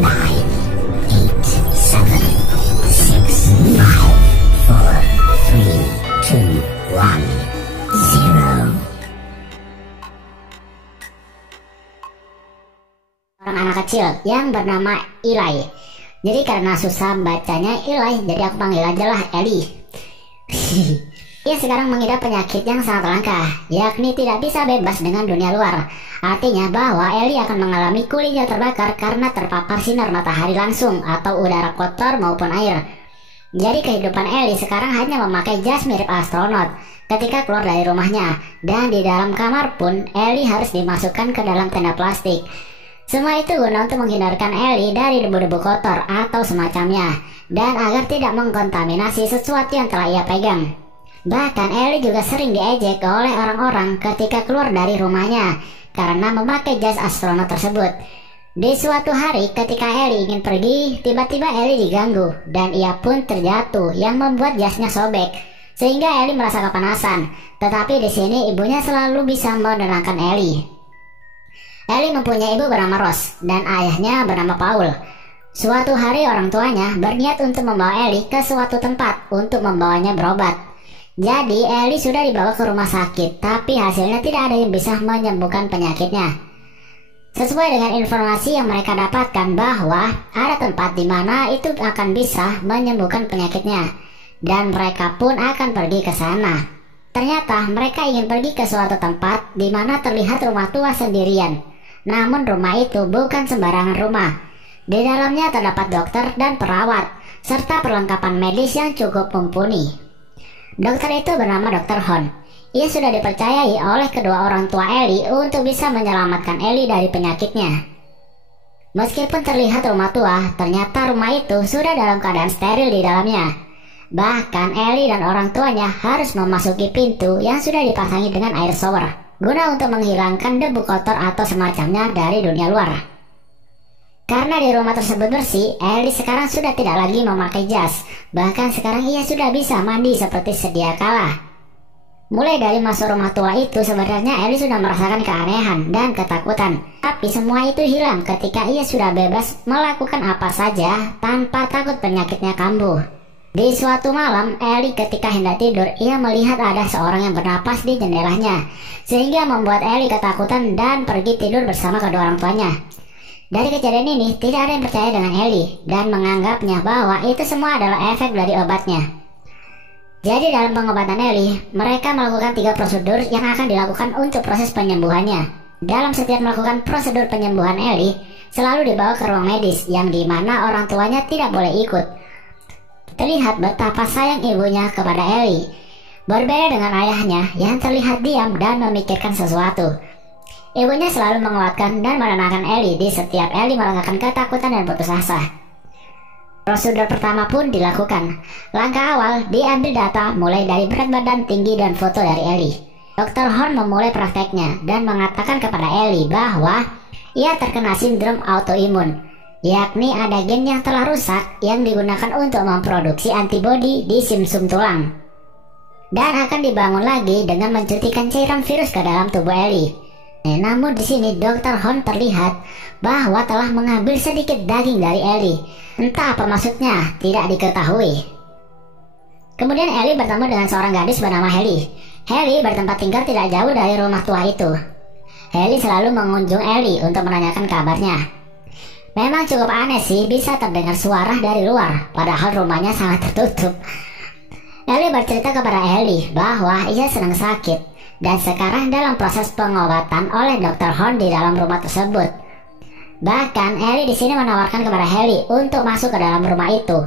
9, 8, 7, 6, 5, 4, 3, 2, 1, 0. Orang anak kecil yang bernama Eli. Jadi karena susah bacanya Eli, jadi aku panggil aja lah Eli. Ia sekarang mengidap penyakit yang sangat langka, yakni tidak bisa bebas dengan dunia luar. Artinya bahwa Eli akan mengalami kulitnya terbakar karena terpapar sinar matahari langsung atau udara kotor maupun air. Jadi kehidupan Eli sekarang hanya memakai jas mirip astronot ketika keluar dari rumahnya. Dan di dalam kamar pun Eli harus dimasukkan ke dalam tenda plastik. Semua itu guna untuk menghindarkan Eli dari debu-debu kotor atau semacamnya, dan agar tidak mengkontaminasi sesuatu yang telah ia pegang. Bahkan Eli juga sering diejek oleh orang-orang ketika keluar dari rumahnya karena memakai jas astronot tersebut. Di suatu hari ketika Eli ingin pergi, tiba-tiba Eli diganggu dan ia pun terjatuh yang membuat jasnya sobek, sehingga Eli merasa kepanasan. Tetapi di sini ibunya selalu bisa menenangkan Eli. Eli mempunyai ibu bernama Rose dan ayahnya bernama Paul. Suatu hari orang tuanya berniat untuk membawa Eli ke suatu tempat untuk membawanya berobat. Jadi Eli sudah dibawa ke rumah sakit, tapi hasilnya tidak ada yang bisa menyembuhkan penyakitnya. Sesuai dengan informasi yang mereka dapatkan bahwa ada tempat di mana itu akan bisa menyembuhkan penyakitnya, dan mereka pun akan pergi ke sana. Ternyata mereka ingin pergi ke suatu tempat di mana terlihat rumah tua sendirian. Namun rumah itu bukan sembarangan rumah. Di dalamnya terdapat dokter dan perawat, serta perlengkapan medis yang cukup mumpuni. Dokter itu bernama Dr. Hon. Ia sudah dipercayai oleh kedua orang tua Eli untuk bisa menyelamatkan Eli dari penyakitnya. Meskipun terlihat rumah tua, ternyata rumah itu sudah dalam keadaan steril di dalamnya. Bahkan Eli dan orang tuanya harus memasuki pintu yang sudah dipasangi dengan air shower, guna untuk menghilangkan debu kotor atau semacamnya dari dunia luar. Karena di rumah tersebut bersih, Eli sekarang sudah tidak lagi memakai jas. Bahkan sekarang ia sudah bisa mandi seperti sedia kala. Mulai dari masuk rumah tua itu, sebenarnya Eli sudah merasakan keanehan dan ketakutan. Tapi semua itu hilang ketika ia sudah bebas melakukan apa saja tanpa takut penyakitnya kambuh. Di suatu malam, Eli ketika hendak tidur, ia melihat ada seorang yang bernapas di jendelanya, sehingga membuat Eli ketakutan dan pergi tidur bersama kedua orang tuanya. Dari kejadian ini, tidak ada yang percaya dengan Eli dan menganggapnya bahwa itu semua adalah efek dari obatnya. Jadi dalam pengobatan Eli, mereka melakukan 3 prosedur yang akan dilakukan untuk proses penyembuhannya. Dalam setiap melakukan prosedur penyembuhan Eli, selalu dibawa ke ruang medis yang dimana orang tuanya tidak boleh ikut. Terlihat betapa sayang ibunya kepada Eli. Berbeda dengan ayahnya yang terlihat diam dan memikirkan sesuatu. Ibunya selalu menguatkan dan menenangkan Eli di setiap Eli merasakan ketakutan dan putus asa. Prosedur pertama pun dilakukan. Langkah awal diambil data mulai dari berat badan, tinggi, dan foto dari Eli. Dr. Horn memulai prakteknya dan mengatakan kepada Eli bahwa ia terkena sindrom autoimun, yakni ada gen yang telah rusak yang digunakan untuk memproduksi antibodi di sumsum tulang, dan akan dibangun lagi dengan mensuntikan cairan virus ke dalam tubuh Eli. Namun di sini Dr. Hon terlihat bahwa telah mengambil sedikit daging dari Eli. Entah apa maksudnya, tidak diketahui. Kemudian Eli bertemu dengan seorang gadis bernama Heli. Heli bertempat tinggal tidak jauh dari rumah tua itu. Heli selalu mengunjung Eli untuk menanyakan kabarnya. Memang cukup aneh sih, bisa terdengar suara dari luar, padahal rumahnya sangat tertutup. Eli bercerita kepada Heli bahwa ia sedang sakit dan sekarang dalam proses pengobatan oleh Dr. Horn di dalam rumah tersebut. Bahkan Eli di sini menawarkan kepada Heli untuk masuk ke dalam rumah itu.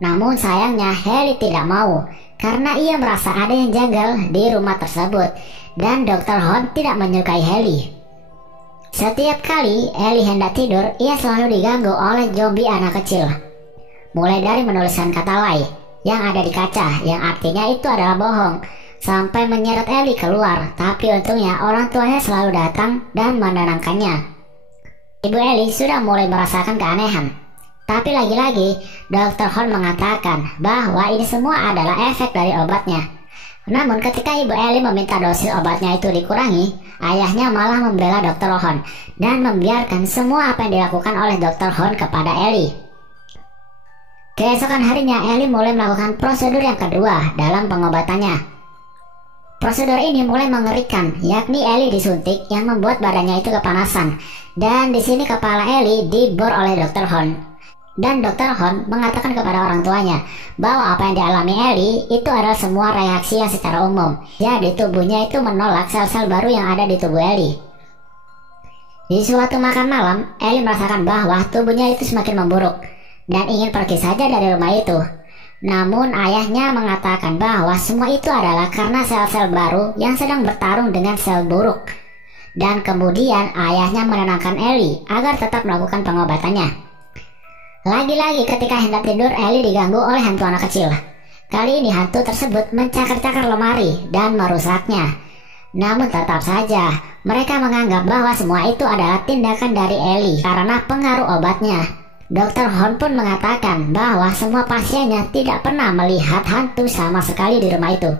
Namun sayangnya Heli tidak mau karena ia merasa ada yang janggal di rumah tersebut, dan Dr. Horn tidak menyukai Heli. Setiap kali Eli hendak tidur, ia selalu diganggu oleh zombie anak kecil. Mulai dari menuliskan kata lie yang ada di kaca, yang artinya itu adalah bohong, sampai menyeret Eli keluar. Tapi untungnya orang tuanya selalu datang dan menenangkannya. Ibu Eli sudah mulai merasakan keanehan. Tapi lagi-lagi Dr. Horn mengatakan bahwa ini semua adalah efek dari obatnya. Namun ketika Ibu Ellie meminta dosis obatnya itu dikurangi, ayahnya malah membela Dr. Hon dan membiarkan semua apa yang dilakukan oleh Dr. Hon kepada Ellie. Keesokan harinya Ellie mulai melakukan prosedur yang kedua dalam pengobatannya. Prosedur ini mulai mengerikan, yakni Ellie disuntik yang membuat badannya itu kepanasan, dan di sini kepala Ellie dibor oleh Dr. Hon. Dan Dr. Hon mengatakan kepada orang tuanya bahwa apa yang dialami Ellie itu adalah semua reaksi yang secara umum. Jadi tubuhnya itu menolak sel-sel baru yang ada di tubuh Ellie. Di suatu makan malam, Ellie merasakan bahwa tubuhnya itu semakin memburuk dan ingin pergi saja dari rumah itu. Namun ayahnya mengatakan bahwa semua itu adalah karena sel-sel baru yang sedang bertarung dengan sel buruk. Dan kemudian ayahnya menenangkan Ellie agar tetap melakukan pengobatannya. Lagi-lagi ketika hendak tidur, Ellie diganggu oleh hantu anak kecil. Kali ini hantu tersebut mencakar-cakar lemari dan merusaknya. Namun tetap saja, mereka menganggap bahwa semua itu adalah tindakan dari Ellie karena pengaruh obatnya. Dr. Hon pun mengatakan bahwa semua pasiennya tidak pernah melihat hantu sama sekali di rumah itu.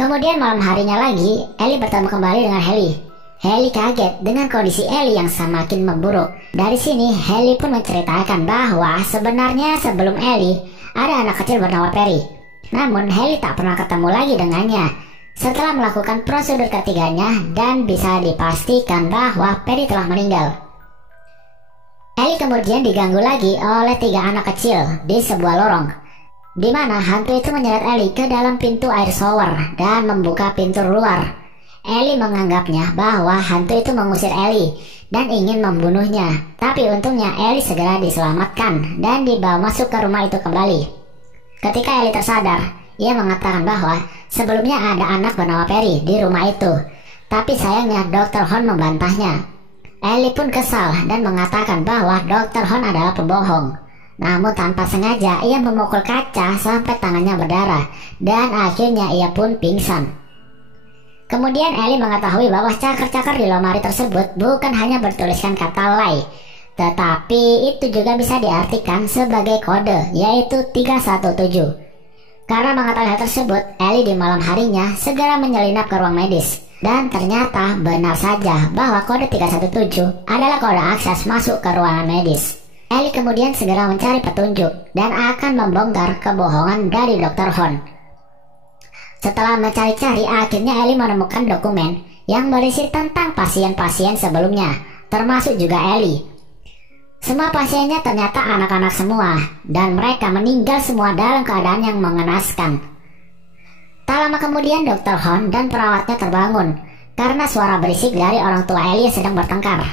Kemudian malam harinya lagi, Ellie bertemu kembali dengan Haley. Haley kaget dengan kondisi Ellie yang semakin memburuk. Dari sini, Haley pun menceritakan bahwa sebenarnya sebelum Ellie, ada anak kecil bernama Perry. Namun, Haley tak pernah ketemu lagi dengannya. Setelah melakukan prosedur ketiganya dan bisa dipastikan bahwa Perry telah meninggal. Ellie kemudian diganggu lagi oleh 3 anak kecil di sebuah lorong, di mana hantu itu menyeret Ellie ke dalam pintu air shower dan membuka pintu luar. Ellie menganggapnya bahwa hantu itu mengusir Ellie dan ingin membunuhnya. Tapi untungnya Ellie segera diselamatkan dan dibawa masuk ke rumah itu kembali. Ketika Ellie tersadar, ia mengatakan bahwa sebelumnya ada anak bernama Perry di rumah itu. Tapi sayangnya Dr. Hon membantahnya. Ellie pun kesal dan mengatakan bahwa Dr. Hon adalah pembohong. Namun tanpa sengaja ia memukul kaca sampai tangannya berdarah dan akhirnya ia pun pingsan. Kemudian Ellie mengetahui bahwa cakar-cakar di lemari tersebut bukan hanya bertuliskan kata lie, tetapi itu juga bisa diartikan sebagai kode, yaitu 317. Karena mengetahui hal tersebut, Ellie di malam harinya segera menyelinap ke ruang medis. Dan ternyata benar saja bahwa kode 317 adalah kode akses masuk ke ruangan medis. Ellie kemudian segera mencari petunjuk dan akan membongkar kebohongan dari Dr. Hon. Setelah mencari-cari, akhirnya Ellie menemukan dokumen yang berisi tentang pasien-pasien sebelumnya, termasuk juga Ellie. Semua pasiennya ternyata anak-anak semua, dan mereka meninggal semua dalam keadaan yang mengenaskan. Tak lama kemudian Dr. Hon dan perawatnya terbangun karena suara berisik dari orang tua Ellie yang sedang bertengkar.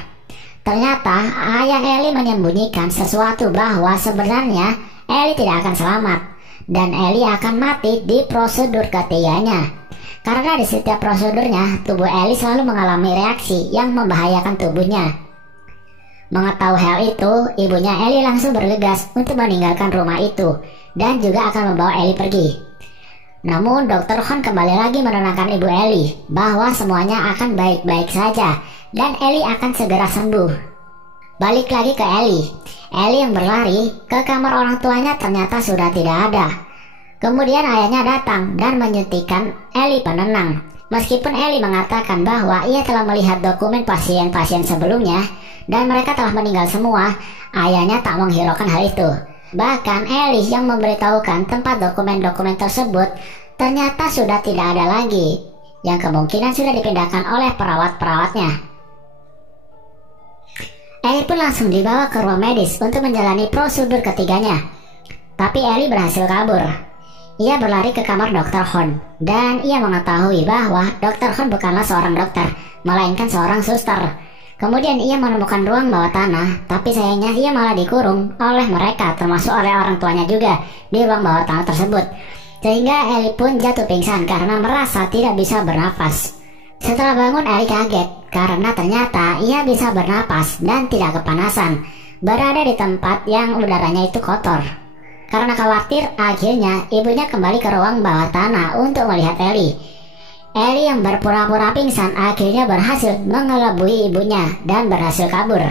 Ternyata ayah Ellie menyembunyikan sesuatu bahwa sebenarnya Ellie tidak akan selamat. Dan Ellie akan mati di prosedur ketiganya. Karena di setiap prosedurnya, tubuh Ellie selalu mengalami reaksi yang membahayakan tubuhnya. Mengetahui hal itu, ibunya Ellie langsung bergegas untuk meninggalkan rumah itu dan juga akan membawa Ellie pergi. Namun Dr. Hon kembali lagi menenangkan ibu Ellie bahwa semuanya akan baik-baik saja dan Ellie akan segera sembuh. Balik lagi ke Ellie. Ellie yang berlari ke kamar orang tuanya ternyata sudah tidak ada. Kemudian ayahnya datang dan menyuntikkan Ellie penenang. Meskipun Ellie mengatakan bahwa ia telah melihat dokumen pasien-pasien sebelumnya dan mereka telah meninggal semua, ayahnya tak menghiraukan hal itu. Bahkan Ellie yang memberitahukan tempat dokumen-dokumen tersebut ternyata sudah tidak ada lagi, yang kemungkinan sudah dipindahkan oleh perawat-perawatnya. Ellie pun langsung dibawa ke ruang medis untuk menjalani prosedur ketiganya. Tapi Ellie berhasil kabur. Ia berlari ke kamar Dr. Hon dan ia mengetahui bahwa Dr. Hon bukanlah seorang dokter, melainkan seorang suster. Kemudian ia menemukan ruang bawah tanah, tapi sayangnya ia malah dikurung oleh mereka, termasuk oleh orang tuanya juga di ruang bawah tanah tersebut. Sehingga Ellie pun jatuh pingsan karena merasa tidak bisa bernafas. Setelah bangun, Ellie kaget karena ternyata ia bisa bernapas dan tidak kepanasan, berada di tempat yang udaranya itu kotor. Karena khawatir, akhirnya ibunya kembali ke ruang bawah tanah untuk melihat Ellie. Ellie yang berpura-pura pingsan akhirnya berhasil mengelabui ibunya dan berhasil kabur.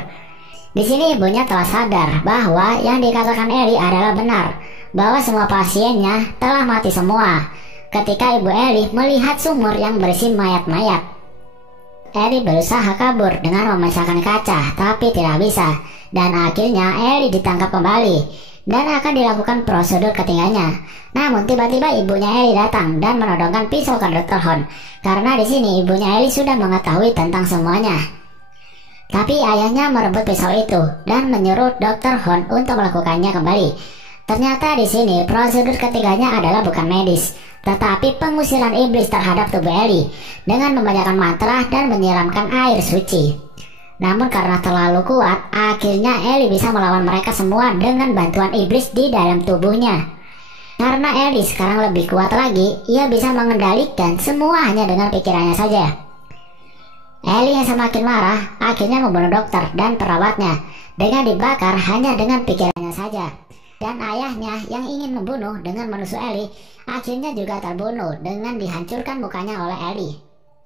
Di sini ibunya telah sadar bahwa yang dikatakan Ellie adalah benar, bahwa semua pasiennya telah mati semua. ketika Ibu Ellie melihat sumur yang berisi mayat-mayat. Ellie berusaha kabur dengan memecahkan kaca, tapi tidak bisa. Dan akhirnya Ellie ditangkap kembali dan akan dilakukan prosedur ketiganya. Namun tiba-tiba ibunya Ellie datang dan menodongkan pisau ke Dr. Horn, karena di sini ibunya Ellie sudah mengetahui tentang semuanya. Tapi ayahnya merebut pisau itu dan menyuruh Dr. Horn untuk melakukannya kembali. Ternyata di sini prosedur ketiganya adalah bukan medis, tetapi pengusiran iblis terhadap tubuh Ellie dengan membacakan mantra dan menyiramkan air suci. Namun karena terlalu kuat, akhirnya Ellie bisa melawan mereka semua dengan bantuan iblis di dalam tubuhnya. Karena Ellie sekarang lebih kuat lagi, ia bisa mengendalikan semua hanya dengan pikirannya saja. Ellie yang semakin marah akhirnya membunuh dokter dan perawatnya dengan dibakar hanya dengan pikirannya saja. Dan ayahnya yang ingin membunuh dengan menusuk Ellie akhirnya juga terbunuh dengan dihancurkan mukanya oleh Ellie.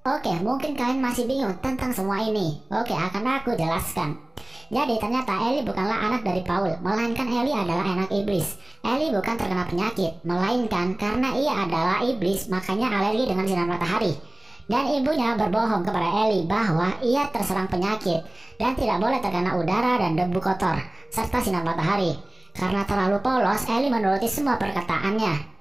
Oke, mungkin kalian masih bingung tentang semua ini. Oke, akan aku jelaskan. Jadi ternyata Ellie bukanlah anak dari Paul, melainkan Ellie adalah anak iblis. Ellie bukan terkena penyakit, melainkan karena ia adalah iblis makanya alergi dengan sinar matahari. Dan ibunya berbohong kepada Ellie bahwa ia terserang penyakit dan tidak boleh terkena udara dan debu kotor serta sinar matahari. Karena terlalu polos, Ellie menuruti semua perkataannya.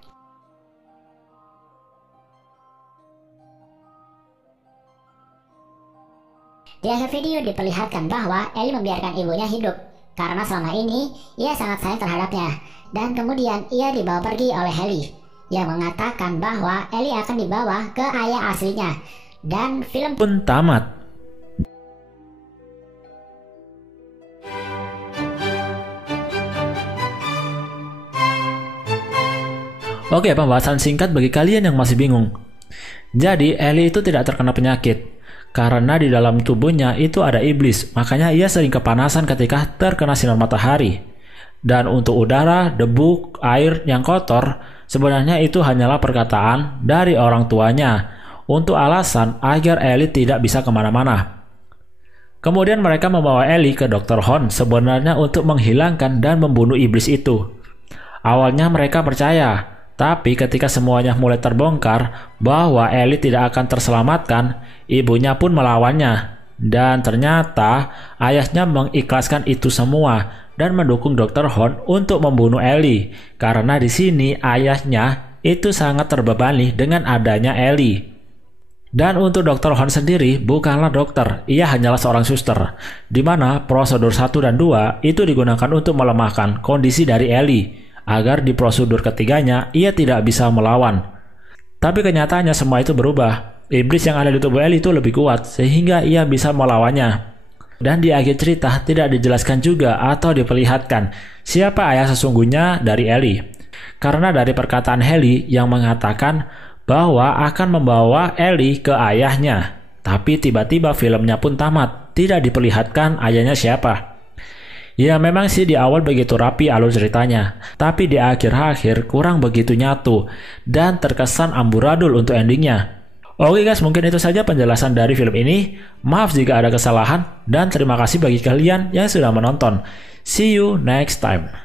Di akhir video diperlihatkan bahwa Ellie membiarkan ibunya hidup karena selama ini ia sangat sayang terhadapnya. Dan kemudian ia dibawa pergi oleh Ellie yang mengatakan bahwa Ellie akan dibawa ke ayah aslinya. Dan film pun tamat. Oke, pembahasan singkat bagi kalian yang masih bingung. Jadi Ellie itu tidak terkena penyakit karena di dalam tubuhnya itu ada iblis, makanya ia sering kepanasan ketika terkena sinar matahari. Dan untuk udara, debu, air yang kotor, sebenarnya itu hanyalah perkataan dari orang tuanya untuk alasan agar Ellie tidak bisa kemana-mana. Kemudian mereka membawa Ellie ke Dr. Horn sebenarnya untuk menghilangkan dan membunuh iblis itu. Awalnya mereka percaya, tapi ketika semuanya mulai terbongkar bahwa Ellie tidak akan terselamatkan, ibunya pun melawannya. Dan ternyata ayahnya mengikhlaskan itu semua dan mendukung Dr. Horn untuk membunuh Ellie karena di sini ayahnya itu sangat terbebani dengan adanya Ellie. Dan untuk Dr. Horn sendiri bukanlah dokter, ia hanyalah seorang suster, di mana prosedur 1 dan 2 itu digunakan untuk melemahkan kondisi dari Ellie agar di prosedur ketiganya ia tidak bisa melawan. Tapi kenyataannya semua itu berubah. Iblis yang ada di tubuh Ellie itu lebih kuat sehingga ia bisa melawannya. Dan di akhir cerita tidak dijelaskan juga atau diperlihatkan siapa ayah sesungguhnya dari Ellie. Karena dari perkataan Ellie yang mengatakan bahwa akan membawa Ellie ke ayahnya. Tapi tiba-tiba filmnya pun tamat, tidak diperlihatkan ayahnya siapa. Ya memang sih di awal begitu rapi alur ceritanya, tapi di akhir-akhir kurang begitu nyatu dan terkesan amburadul untuk endingnya. Oke guys, mungkin itu saja penjelasan dari film ini. Maaf jika ada kesalahan dan terima kasih bagi kalian yang sudah menonton. See you next time.